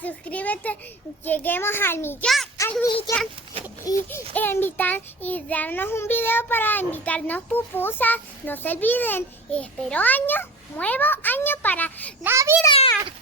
suscríbete, lleguemos al millón. Y darnos un video para invitarnos pupusas. No se olviden, espero nuevo año para la vida.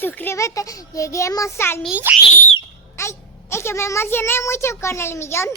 Suscríbete, lleguemos al millón. Ay, es que me emocioné mucho con el millón.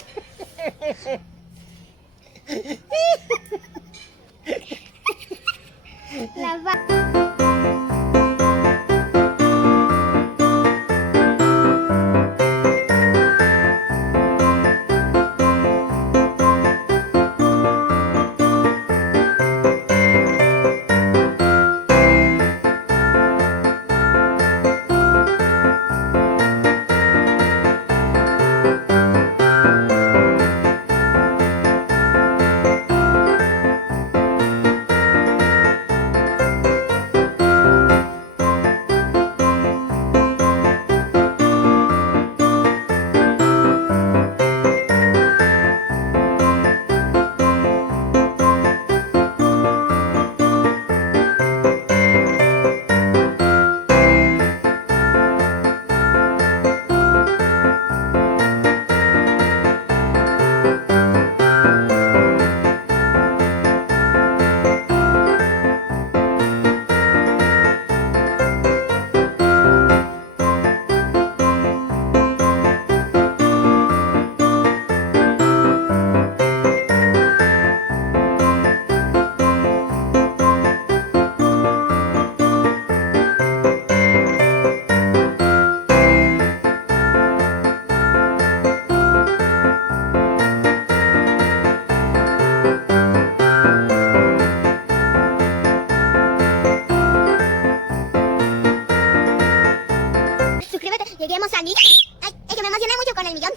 Suscríbete, lleguemos al millón. Ay, es que me emocioné mucho con el millón.